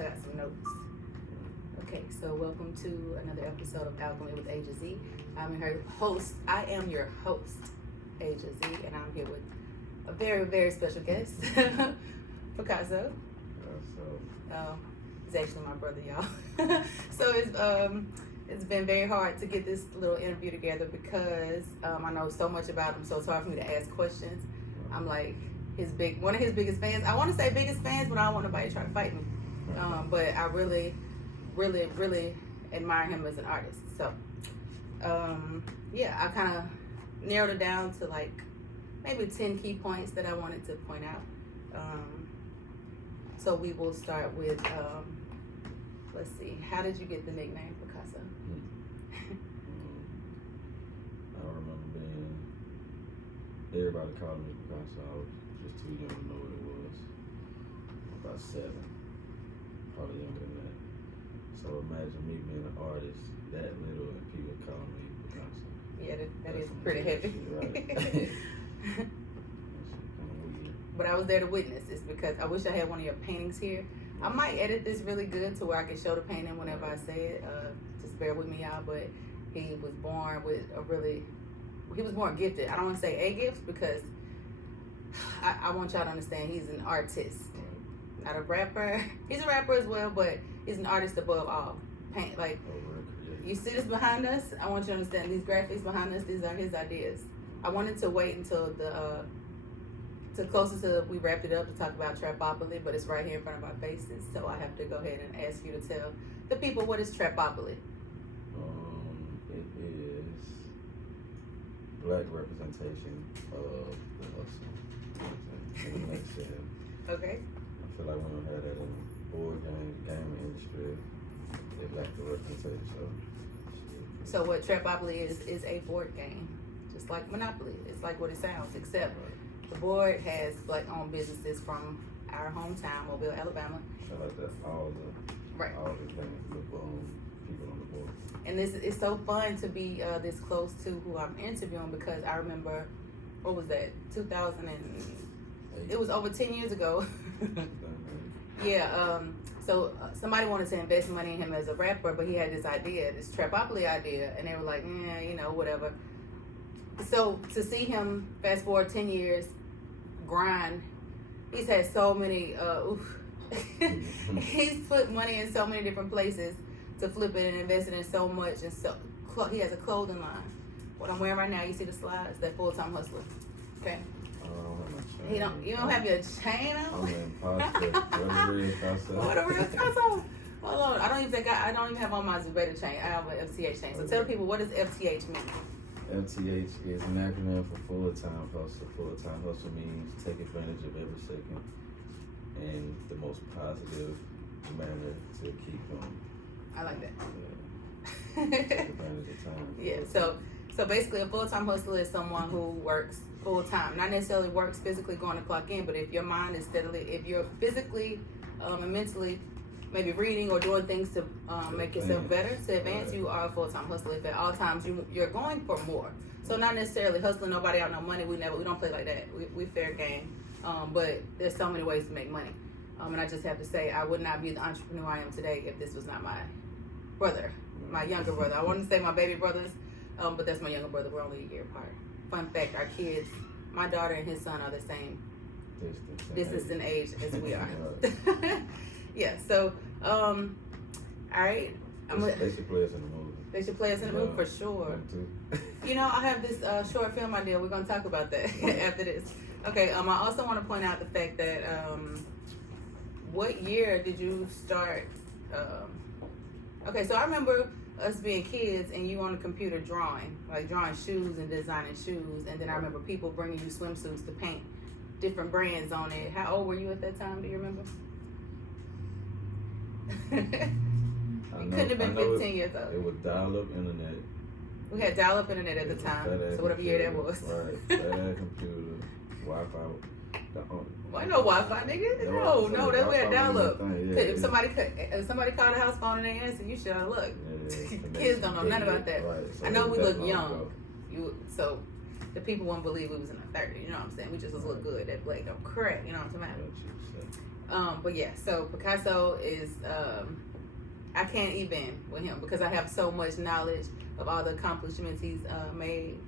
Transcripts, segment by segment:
I got some notes. Okay, so welcome to another episode of Alchemy with A to Z. I'm your host. I am your host, A to Z, and I'm here with a very, very special guest, Pikasso. He's actually my brother, y'all. So it's been very hard to get this little interview together because I know so much about him, so it's hard for me to ask questions. I'm like one of his biggest fans. I want to say biggest fans, but I don't want nobody to try to fight me. But I really, really, really admire him as an artist. So, I kind of narrowed it down to like maybe 10 key points that I wanted to point out. So we will start with, let's see, how did you get the nickname Pikasso? I remember everybody calling me Pikasso. I was just too young to know what it was. About 7, probably younger than that. So imagine me being an artist that little and people calling me Pikasso. Yeah, that is pretty heavy. Right. But I was there to witness. It's because I wish I had one of your paintings here. I might edit this really good to where I can show the painting whenever I say it. Just bear with me, y'all. But he was born with he was born gifted. I don't want to say a gift because I want y'all to understand he's an artist, not a rapper. He's a rapper as well, but he's an artist above all. Paint, like, you see this behind us? I want you to understand these graphics behind us, these are his ideas. I wanted to wait until closer to we wrapped it up to talk about Trapopoly, but it's right here in front of our faces. So I have to go ahead and ask you to tell the people what is Trapopoly. It is black representation of the hustle. In a nutshell. Okay. I feel like when we had that in the board game industry, it lacked the representation. So what Trapopoly is a board game, just like Monopoly. It's like what it sounds, except the board has black-owned businesses from our hometown, Mobile, Alabama. Shout out to all the people on the board. And it's so fun to be this close to who I'm interviewing because I remember, what was that, 2000 and, it was over 10 years ago. Yeah, so somebody wanted to invest money in him as a rapper, but he had this idea, this Trapopoly idea, and they were like, whatever. So to see him fast forward 10 years, grind, he's had so many, he's put money in so many different places to flip it and invest it in so much, and so he has a clothing line. What I'm wearing right now, you see the slides, that full-time hustler. Okay. You don't have your chain on? I'm an imposter. What a real Pikasso. What a real Pikasso. Hold on, I don't even have on my Zubeda chain. I have an FTH chain. So tell people, what does FTH mean? FTH is an acronym for full-time hustle. Full-time hustle means take advantage of every second in the most positive manner to keep going. I like that. Yeah. Take advantage of time. Yeah, so basically a full-time hustler is someone who works full-time. Not necessarily works physically going to clock in, but if your mind is if you're physically and mentally maybe reading or doing things to make yourself better, to advance, you are a full-time hustler. If at all times you're going for more. So not necessarily hustling nobody out no money. We don't play like that. We fair game. But there's so many ways to make money. And I just have to say, I would not be the entrepreneur I am today if this was not my brother, my younger brother. I wanted to say my baby brothers, but that's my younger brother. We're only a year apart. Fun fact, our kids, my daughter and his son are the same distance in age as we are. Yeah, so, all right. They should play us in the movie. They should play us in the movie for sure. I have this short film idea. We're going to talk about that after this. Okay, I also want to point out the fact that what year did you start? Okay, so I remember us being kids and you on the computer drawing shoes and designing shoes. And then I remember people bringing you swimsuits to paint different brands on it. How old were you at that time? Do you remember? You couldn't have been 15 years old. It was dial-up internet. We had dial-up internet at the time, so whatever year that was. Right, fat-ass computer, Wi-Fi. Well, no Wi-Fi, nigga. No, that we had dial-up. If somebody called the house phone and they answered, you should have looked. Kids don't know nothing about that. Right, so I know we look young. So the people won't believe we was in our 30s. You know what I'm saying? We just look good. That black don't crack. You know what I'm saying? But yeah, so Pikasso is I can't even with him because I have so much knowledge of all the accomplishments he's made.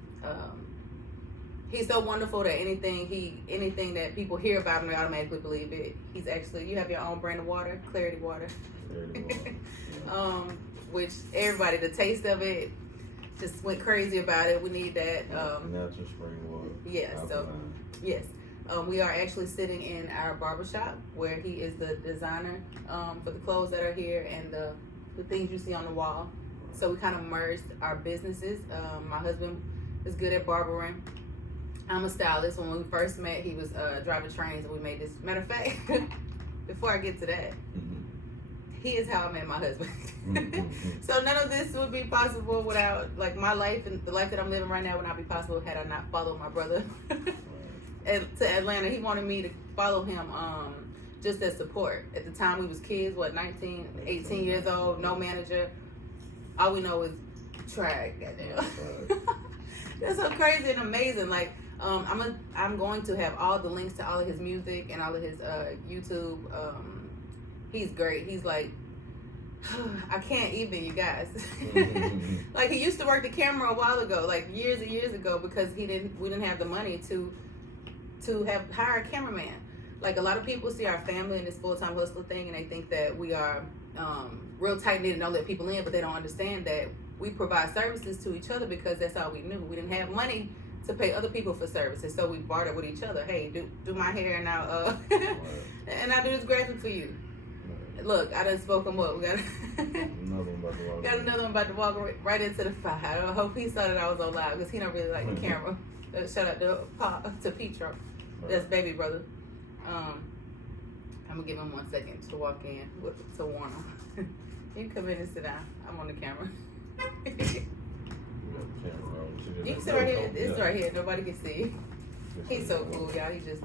He's so wonderful that anything that people hear about him, they automatically believe it. He's actually, you have your own brand of water, Clarity Water. Which everybody, the taste of it, just went crazy about it. We need that. Natural spring water. Yeah, so yes. We are actually sitting in our barbershop where he is the designer for the clothes that are here and the things you see on the wall. So we kind of merged our businesses. My husband is good at barbering. I'm a stylist. When we first met, he was driving trains, and we made this. Matter of fact, before I get to that, he is how I met my husband. So none of this would be possible without, like, my life and the life that I'm living right now would not be possible had I not followed my brother to Atlanta. He wanted me to follow him just as support. At the time, we was kids, 19, 18 years old, no manager. All we know is track. Goddamn. That's so crazy and amazing. Like, I'm going to have all the links to all of his music and all of his YouTube. He's great. He's like, I can't even, you guys. Like, he used to work the camera a while ago, like years and years ago, because we didn't have the money to hire a cameraman. Like, a lot of people see our family in this full-time hustler thing, and they think that we are real tight-knit and don't let people in, but they don't understand that we provide services to each other because that's all we knew. We didn't have money to pay other people for services, so we bartered with each other. Hey, do my hair, and I'll and I'll do this graphic for you. Look, I done spoke him up. We got another one about to walk right into the fire. I hope he saw that I was on live because he don't really like the camera. Shout out to Petro, that's baby brother. I'm gonna give him 1 second to walk in to warn him. You can come in and sit down. I'm on the camera. You can sit right here. It's right here. Nobody can see. He's so cool, y'all. He just.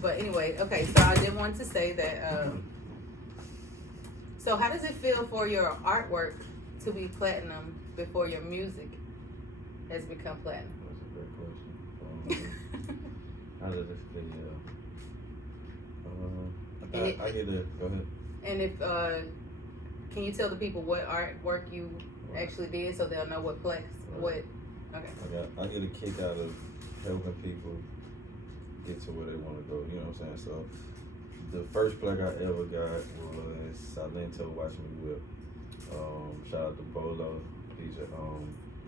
But anyway, okay. So I did want to say that. So how does it feel for your artwork to be platinum before your music has become platinum? That's a great question. How does it feel? I get it. Go ahead. And if can you tell the people what artwork you actually did so they'll know what place? What? Okay. I get a kick out of helping people get to where they want to go. You know what I'm saying? So the first plaque I ever got was Salento Watch Me Whip. Shout out to Bolo, DJ,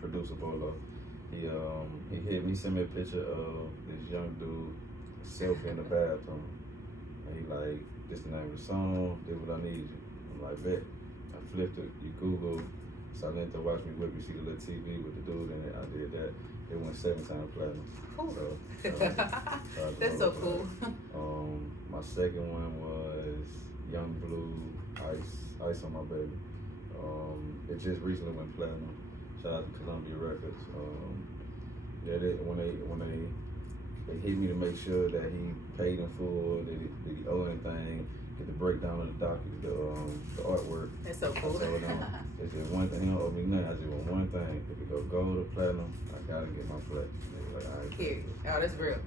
producer Bolo. He hit me, sent me a picture of this young dude selfie in the bathroom, and he like, this the name of the song, did what I need you. I'm like, bet. I flipped it, you Google Salento Watch Me Whip, you see the little TV with the dude in it. I did that. It went 7 times platinum. Cool. So, that's so cool. My second one was Young Blue, Ice on My Baby. It just recently went platinum. Shout out to Columbia Records. When they hit me to make sure that he paid in full, that he owe anything, get the breakdown of the document, the artwork. That's so cool. I told him, it's just one thing. He don't owe me nothing. I just want one thing. If it go gold or platinum, I gotta get my flex. Like, all right. Here. Oh, that's real.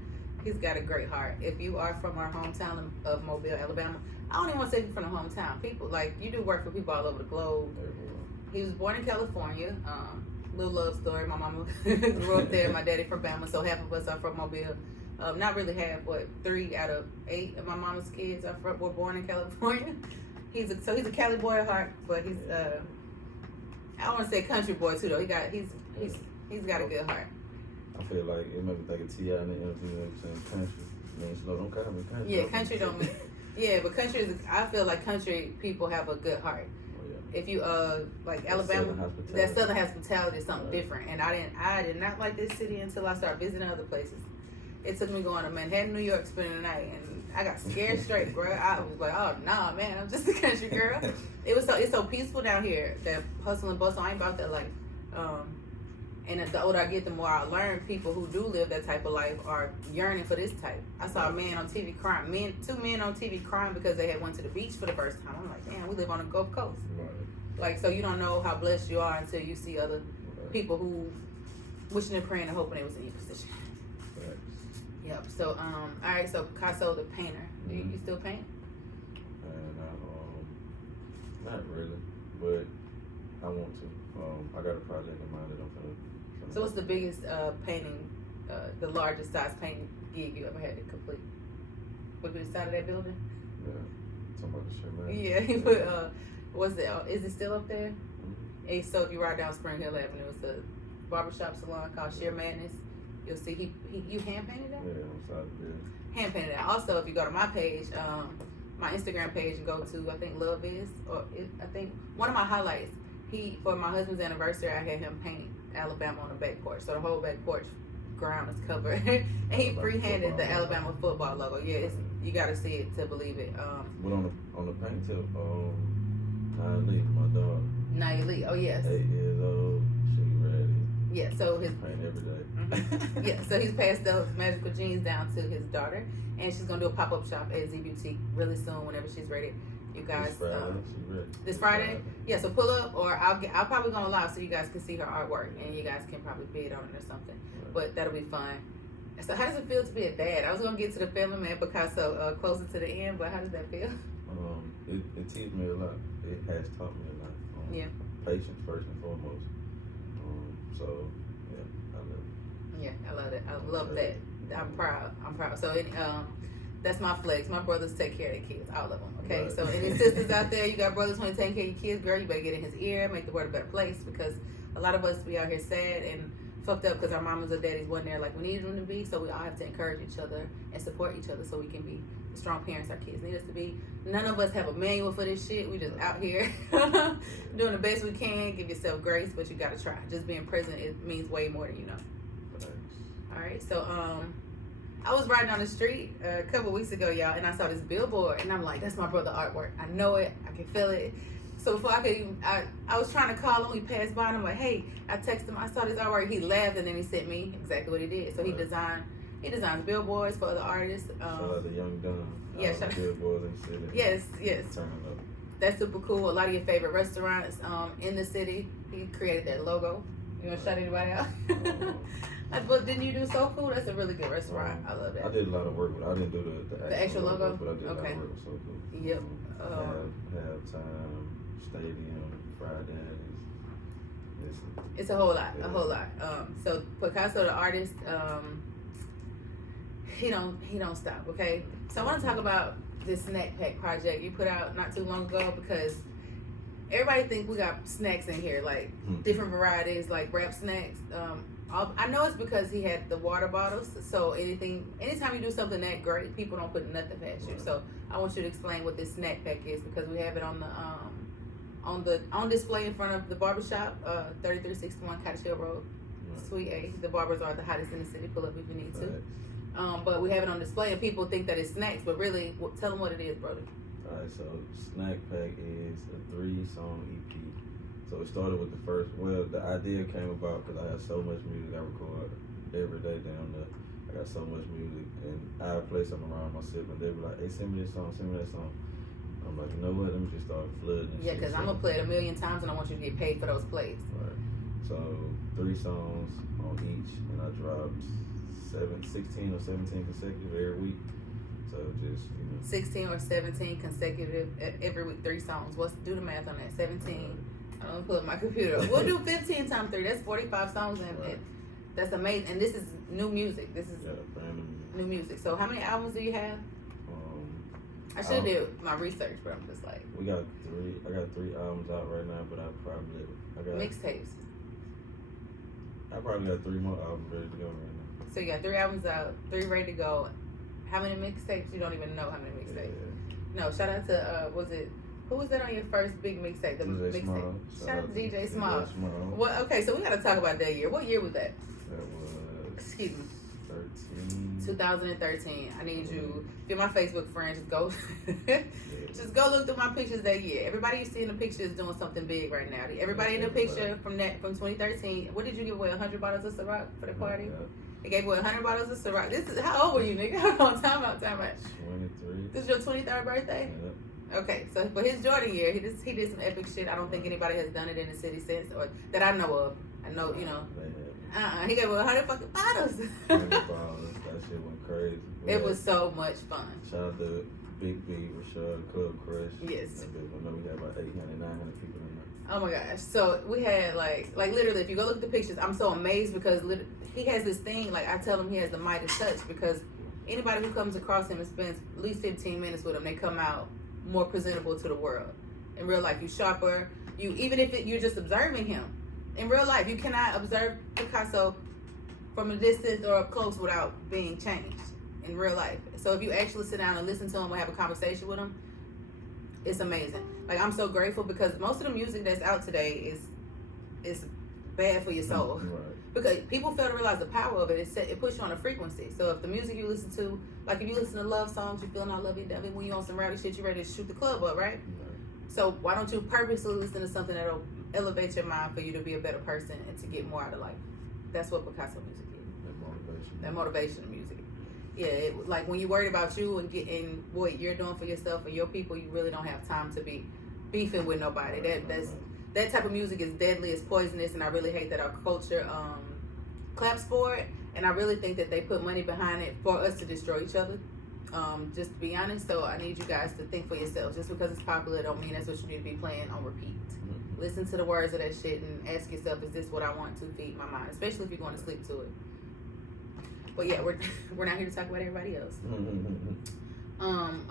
He's got a great heart. If you are from our hometown of Mobile, Alabama, I don't even want to say you're from the hometown. People, like, you do work for people all over the globe. He was born in California. Little love story. My mama grew up there. My daddy from Bama, so half of us are from Mobile. Not really half, but 3 out of 8 of my mama's kids were born in California. He's a Cali boy at heart, but he's I don't want to say country boy too though. He's got a good heart. I feel like it made me think of T.I. and the interview saying country. Man, slow, don't call me country. Yeah, country don't mean. Yeah, but country is. I feel like country people have a good heart. If you like Alabama, that Southern hospitality is something different. And I did not like this city until I started visiting other places. It took me going to Manhattan, New York, spending the night, and I got scared straight, bro. I was like, oh nah, man, I'm just a country girl. It's so peaceful down here. That hustle and bustle, I ain't about that life. And the older I get, the more I learn. People who do live that type of life are yearning for this type. I saw a man on TV crying. 2 men on TV crying because they had went to the beach for the first time. I'm like, man, we live on the Gulf Coast. Right. Like, so you don't know how blessed you are until you see other people who wishing and praying and hoping they was in your position. Right. Yep. So all right. So Pikasso the painter. Do you still paint? And not really, but I want to. I got a project in mind that I'm finna So what's the biggest painting, the largest size painting gig you ever had to complete? Would be the side of that building? Yeah. Talking about the shit, man. Yeah, he put, what's it, is it still up there? Mm-hmm. And so if you ride down Spring Hill Avenue, it's a barbershop salon called Sheer Madness. You'll see you hand painted that? Yeah, on the side of the building. Hand painted that. Also, if you go to my page, my Instagram page, and go to, I think Love Is, I think one of my highlights, for my husband's anniversary, I had him paint Alabama on the back porch. So the whole back porch ground is covered. And he freehanded the Alabama football logo. Yeah, you gotta see it to believe it. But on the paint tip, Kylie, my daughter. Naili, oh yes. 8 years old, she ready. Yeah, so his Paint every day. yeah, so he's passed those magical jeans down to his daughter, and she's gonna do a pop-up shop at Z Boutique really soon whenever she's ready. You guys, this Friday, yeah. So pull up, or I'll probably go on live so you guys can see her artwork, and you guys can probably bid on it or something. Right. But that'll be fun. So how does it feel to be a dad? I was gonna get to the family man Pikasso closer to the end, but how does that feel? It teaches me a lot. It has taught me a lot. Yeah. Patience first and foremost. So yeah, I love it. Yeah, I love it. I love that. I'm proud. So that's my flex. My brothers take care of their kids, all of them. Okay, Right. So any sisters out there, you got brothers who ain't taking care of your kids, girl, you better get in his ear, make the world a better place, because a lot of us be out here sad and fucked up because our mamas or daddies wasn't there like we needed them to be. So we all have to encourage each other and support each other so we can be the strong parents our kids need us to be. None of us have a manual for this shit. We just out here doing the best we can. Give yourself grace, but you gotta try. Just being present, it means way more than you know. Thanks. All right, so I was riding down the street a couple weeks ago, y'all, and I saw this billboard, and I'm like, that's my brother artwork. I know it. I can feel it. So before I could even, I was trying to call him. We passed by, and I'm like, hey, I texted him. I saw this artwork. He laughed, and then he sent me exactly what he did. So he designs billboards for other artists. Shout out to Young Dunn. Yeah, shout out. Billboards and city. Yes. Turning up. That's super cool. A lot of your favorite restaurants in the city. He created that logo. You want to shout anybody out? But didn't you do Soul Food? That's a really good restaurant. I love that. I did a lot of work with it. I didn't do the actual logo? but I did a lot Okay. of work with Soul Food. Yep. Halftime, stadium, Fridays. It's a whole lot. So Pikasso, the artist, he don't stop. Okay. So I want to talk about this snack pack project you put out not too long ago, because everybody think we got snacks in here, like different varieties, like wrap snacks. I know it's because he had the water bottles. So anytime you do something that great, people don't put nothing past you. So I want you to explain what this snack pack is, because we have it on display in front of the barbershop, 3361 Cottage Hill Road, Suite A. The barbers are the hottest in the city. Pull up if you need to. But we have it on display, and people think that it's snacks, but really, tell them what it is, brother. Alright, so Snack Pack is a 3-song EP. So it started with the first, the idea came about because I have so much music I record every day down there. I got so much music, and I play something around my siblings. They be like, hey, send me this song, send me that song. I'm like, you know what, let me just start flooding. Yeah, because I'm going to play it 1,000,000 times, and I want you to get paid for those plays. Right. So 3 songs on each, and I dropped 16 or 17 consecutive every week. So just, 16 or 17 consecutive every week, 3 songs. Do the math on that? 17. I'm gonna pull up my computer. We'll do 15 times 3. That's 45 songs, and that's amazing. And this is new music. This is brand new music. So how many albums do you have? I should have did my research, but I'm just like. We got 3. I got 3 albums out right now, but I got mixtapes. I probably got 3 more albums ready to go right now. So you got 3 albums out, 3 ready to go. How many mixtapes? You don't even know how many mixtapes. Yeah. No, shout out to who was that on your first big mixtape? The DJ mixtape. Small. Shout out to DJ Small. Small. Well, okay, so we gotta talk about that year. What year was that? That was. Excuse me. 2013. I need you. If you're my Facebook friend, just go look through my pictures that year. Everybody you see in the picture is doing something big right now. Everybody in the picture from 2013. What did you give away? 100 bottles of Ciroc for the party? Yeah. They gave away 100 bottles of Ciroc. How old were you, nigga? Hold on, time out. 23. This is your 23rd birthday? Yeah. Okay, so for his Jordan year, he did some epic shit. I don't think anybody has done it in the city since, or that I know of. I know, He gave away 100 fucking bottles. 100 bottles. That shit went crazy. It was so much fun. Shout out to Big B, Rashad, Club Crush. Yes. I know we had about 800, 900 people in there. Oh my gosh. So we had like literally, if you go look at the pictures, I'm so amazed because he has this thing, like I tell him he has the Midas touch, because anybody who comes across him and spends at least 15 minutes with him, they come out more presentable to the world. In real life, you sharper. Even if you're just observing him. In real life, you cannot observe Pikasso from a distance or up close without being changed in real life. So if you actually sit down and listen to him or have a conversation with him, it's amazing. Like, I'm so grateful because most of the music that's out today is bad for your soul. Right. Because people fail to realize the power of it. It puts you on a frequency. So if the music you listen to, like if you listen to love songs, you're feeling all lovey-dovey. When you're on some rowdy shit, you're ready to shoot the club up, right? So why don't you purposely listen to something that'll elevate your mind for you to be a better person and to get more out of life? That's what Pikasso music is. That motivational music. Yeah, like when you're worried about you and getting what you're doing for yourself and your people, you really don't have time to be beefing with nobody. That type of music is deadly, it's poisonous, and I really hate that our culture claps for it. And I really think that they put money behind it for us to destroy each other. Just to be honest, so I need you guys to think for yourselves. Just because it's popular don't mean that's what you need to be playing on repeat. Mm-hmm. Listen to the words of that shit and ask yourself, is this what I want to feed my mind? Especially if you're going to sleep to it. But yeah, we're not here to talk about everybody else.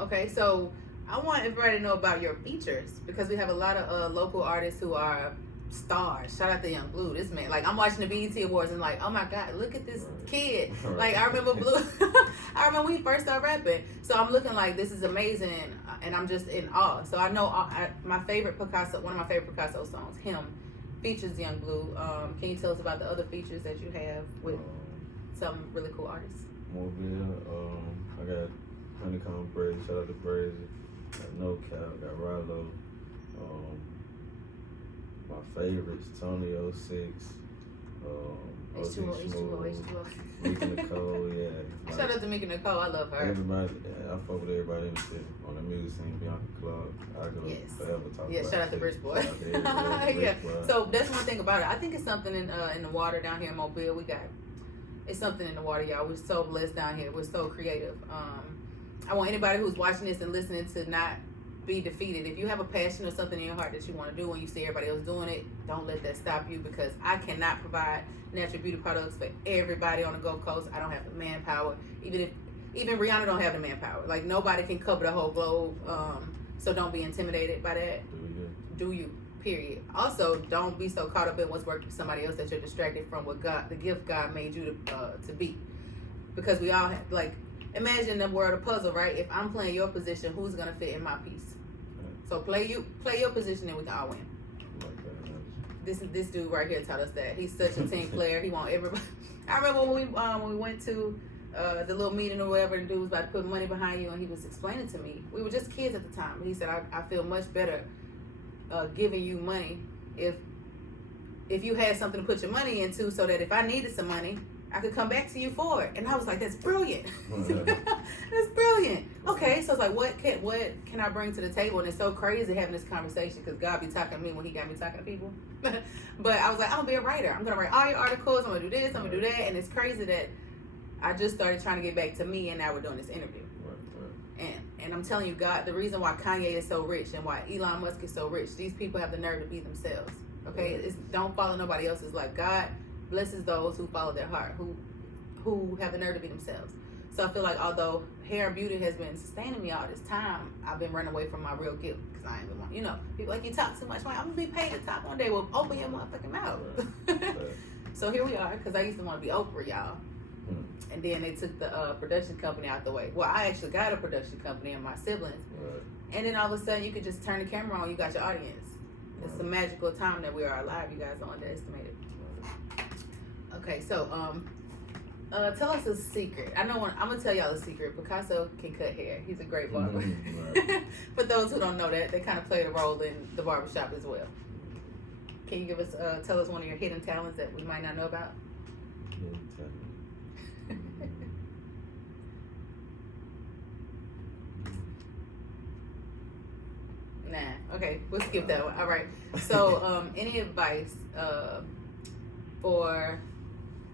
Okay, so I want everybody to know about your features because we have a lot of local artists who are stars. Shout out to Young Blue. This man, like I'm watching the BET Awards and like, oh my God, look at this kid. Like I remember Blue. I remember when he first started rapping. So I'm looking like this is amazing, and I'm just in awe. So I know my favorite Pikasso, one of my favorite Pikasso songs, him, features Young Blue. Can you tell us about the other features that you have with some really cool artists? Mobile. I got Honeycomb Brazy. Shout out to Brazy. Got No Cap. Got Rilo. My favorites, Tony 06, H2O. Mika Nicole, yeah. Shout out to Mika Nicole, I love her. Everybody, I fuck with everybody in the city. On the music scene, Bianca Clark, I go forever talk about shout out to Rich Boy. Yeah, so that's one thing about it. I think it's something in the water down here in Mobile. It's something in the water, y'all. We're so blessed down here. We're so creative. I want anybody who's watching this and listening to not be defeated. If you have a passion or something in your heart that you want to do and you see everybody else doing it, don't let that stop you, because I cannot provide natural beauty products for everybody on the Gulf Coast. I don't have the manpower. Even Rihanna don't have the manpower. Like nobody can cover the whole globe. So don't be intimidated by that. Do you? Period. Also, don't be so caught up in what's working for somebody else that you're distracted from what the gift God made you to be. Because we all have, like, imagine the world of puzzle, right? If I'm playing your position, who's gonna fit in my piece? So play your position and we can all win. This dude right here taught us that. He's such a team player. He want everybody. I remember when we went to the little meeting or whatever, the dude was about to put money behind you, and he was explaining to me. We were just kids at the time. He said, I feel much better giving you money if you had something to put your money into, so that if I needed some money, I could come back to you for it. And I was like, that's brilliant. That's brilliant. Okay, so it's like, what can I bring to the table? And it's so crazy having this conversation, because God be talking to me when he got me talking to people. But I was like, I'm gonna be a writer. I'm gonna write all your articles. I'm gonna do this, I'm gonna do that. And it's crazy that I just started trying to get back to me, and now we're doing this interview. And I'm telling you, God, the reason why Kanye is so rich and why Elon Musk is so rich, these people have the nerve to be themselves. Okay, don't follow nobody else's. Like, God blesses those who follow their heart, who have the nerve to be themselves. So I feel like although hair and beauty has been sustaining me all this time, I've been running away from my real gift, because I ain't been want, people like, you talk too much. I'm gonna be paid to talk one day. Well, open your motherfucking mouth. So here we are, because I used to want to be Oprah, y'all. And then they took the production company out the way. Well, I actually got a production company and my siblings. And then all of a sudden, you could just turn the camera on, you got your audience. It's a magical time that we are alive. You guys don't underestimate it. Okay, so tell us a secret. I'm gonna tell y'all a secret. Pikasso can cut hair. He's a great barber. For those who don't know that, they kind of played a role in the barbershop as well. Can you tell us one of your hidden talents that we might not know about? Nah. Okay, we'll skip that one. All right. So, any advice for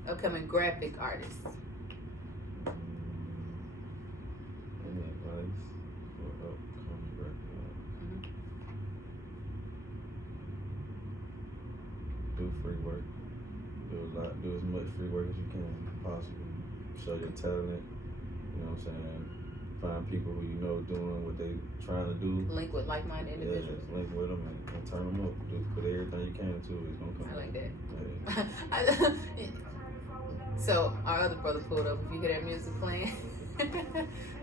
upcoming graphic artists? do free work. Do as much free work as you can possibly. Show your talent. You know what I'm saying? Find people who you know doing what they trying to do. Link with like-minded individuals. Yeah, link with them and turn them up. Just put everything you can into it. It's gonna come. I like that. Yeah. So our other brother pulled up. If you hear that music playing,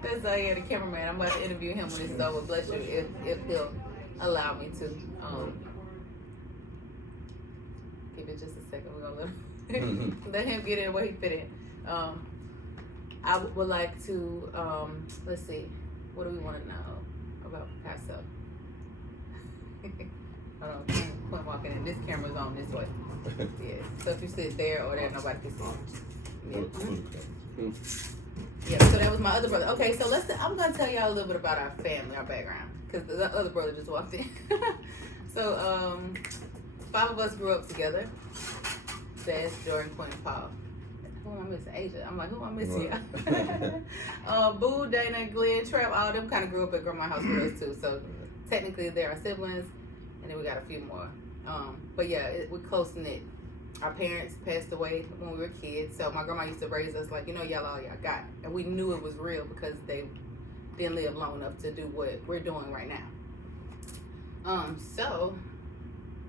that's the cameraman. I'm about to interview him when it's over. Bless you, if he'll allow me to. Give it just a second. We're gonna let him get in where he fit in. I would like to let's see. What do we want to know about Pikasso? Hold on, Quinn walking in. This camera's on this way. Yeah. So if you sit there or there, nobody can see. Yeah. Yeah. So that was my other brother. Okay, so I'm gonna tell y'all a little bit about our family, our background, because the other brother just walked in. So 5 of us grew up together. That's Jordan, Quinn, and Paul. Who am I missing? Asia. I'm like, who am I missing? Boo, Dana, Glenn, Trap, all of them kind of grew up at grandma's house with us too. So technically they're our siblings, and then we got a few more. But yeah, we're close knit. Our parents passed away when we were kids, so my grandma used to raise us like, y'all all y'all got. And we knew it was real because they didn't live long enough to do what we're doing right now. So,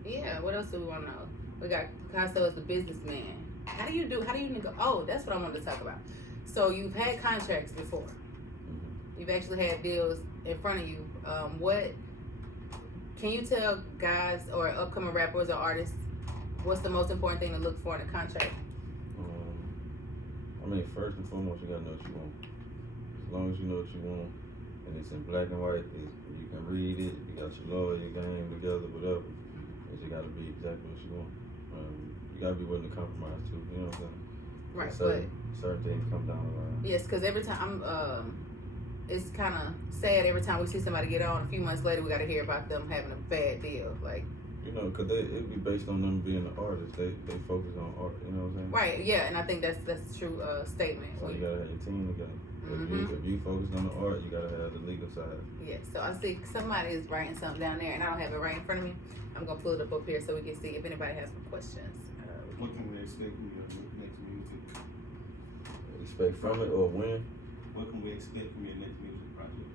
yeah, what else do we want to know? We got Pikasso as the businessman. How do you go? Oh, that's what I wanted to talk about. So you've had contracts before. You've actually had deals in front of you. What can you tell guys or upcoming rappers or artists what's the most important thing to look for in a contract? First and foremost, you gotta know what you want. As long as you know what you want, and it's in black and white, you can read it. You got your lawyer, your game together, whatever. But you gotta be exactly what you want. You gotta be willing to compromise too. You know what I'm saying? Right. Certain things come down the line. Yes, because every time it's kind of sad every time we see somebody get on. A few months later, we got to hear about them having a bad deal. Like, because it be based on them being an artist. They focus on art. You know what I'm saying? Right. Yeah, and I think that's a true statement. So you gotta have your team together. If you focus on the art, you gotta have the legal side. Yeah. So I see somebody is writing something down there, and I don't have it right in front of me. I'm gonna pull it up here so we can see if anybody has some questions. What can we expect from your next music? Expect from it or when? What can we expect from your next music project?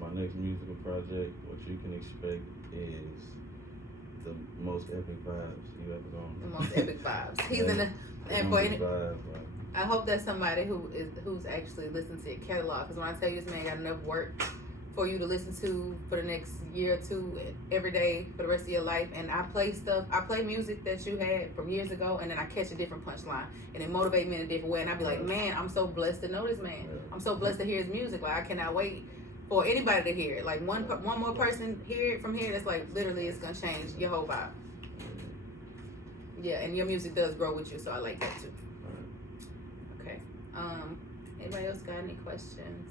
My next musical project, what you can expect is the most epic vibes you ever gone. The most epic vibes. He's in the and for any, I hope that's somebody who's actually listened to your catalog. Because when I tell you this man got enough work for you to listen to for the next year or two every day for the rest of your life. And I play music that you had from years ago, and then I catch a different punchline, and it motivates me in a different way. And I be like, man, I'm so blessed to know this man. I'm so blessed to hear his music. Like, I cannot wait for anybody to hear it. Like, one more person hear it from here, that's like literally it's gonna change your whole vibe. Yeah, and your music does grow with you, so I like that too. Okay. Anybody else got any questions?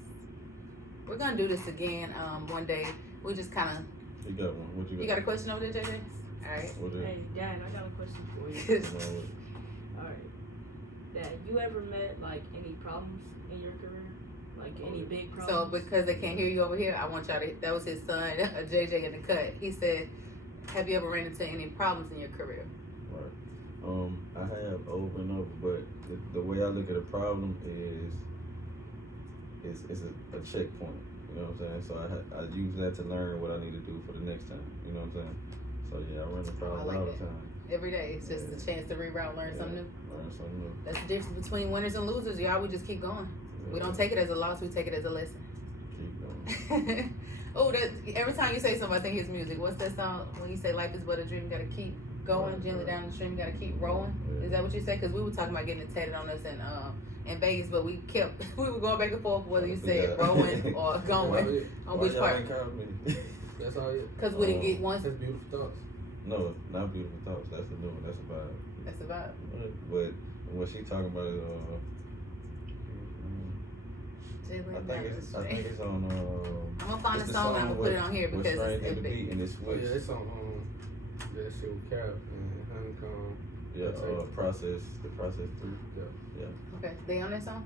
We're gonna do this again one day. We just kind of. You got one. What you got? You got a question over there, JJ? All right. Hey, Dad, I got a question for you. All right. Dad, you ever met like any problems in your career? Like any big problems? So because they can't hear you over here, I want y'all to. That was his son, JJ, in the cut. He said, "Have you ever ran into any problems in your career?" Right. I have over and over, but the way I look at a problem is it's a checkpoint. You know what I'm saying? So I use that to learn what I need to do for the next time. You know what I'm saying? So yeah, I run the problems all the time. Every day, it's just a chance to reroute, learn something new. Learn something new. That's the difference between winners and losers, y'all. We just keep going. We don't take it as a loss. We take it as a lesson. Keep going. Oh, every time you say something, I think his music. What's that song when you say life is but a dream? Gotta keep going, gently down the stream. Gotta keep rolling. Is that what you say? Because we were talking about getting it tatted on us in Vegas, but we were going back and forth whether you said rolling or going on which part. That's all it. Because we didn't get one. That's beautiful thoughts. No, not beautiful thoughts. That's the new one. That's a vibe. That's a vibe. But what she talking about is I think it's on. I'm gonna find a song and I'm gonna put it on here because it's epic. Beat and it's Oh yeah, it's on that shit with Cap and Honeycomb. Yeah, the process 3. Yeah. Okay, they on that song?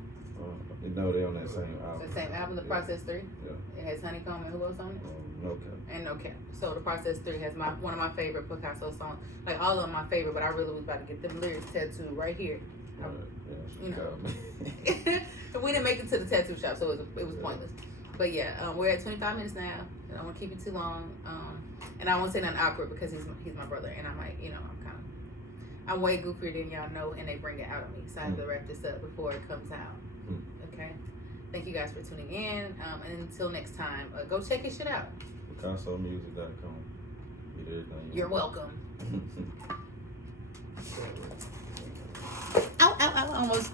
You know they on that same album. The same album, The Yeah. Process 3. Yeah. It has Honeycomb and who else on it? No cap. And No Cap. So The Process 3 has one of my favorite Pikasso songs. Like all of them my favorite, but I really was about to get them lyrics tattooed right here. Right. Yeah, You know. called me. We didn't make it to the tattoo shop, so it was pointless. But yeah, we're at 25 minutes now. I don't want to keep it too long. And I won't say nothing awkward because he's my brother, and I'm like, I'm way goofier than y'all know, and they bring it out of me. So I have to wrap this up before it comes out. Okay. Thank you guys for tuning in. And until next time, go check his shit out. PicassoMusic.com. Get everything. You're welcome. Ow, ow, ow, almost.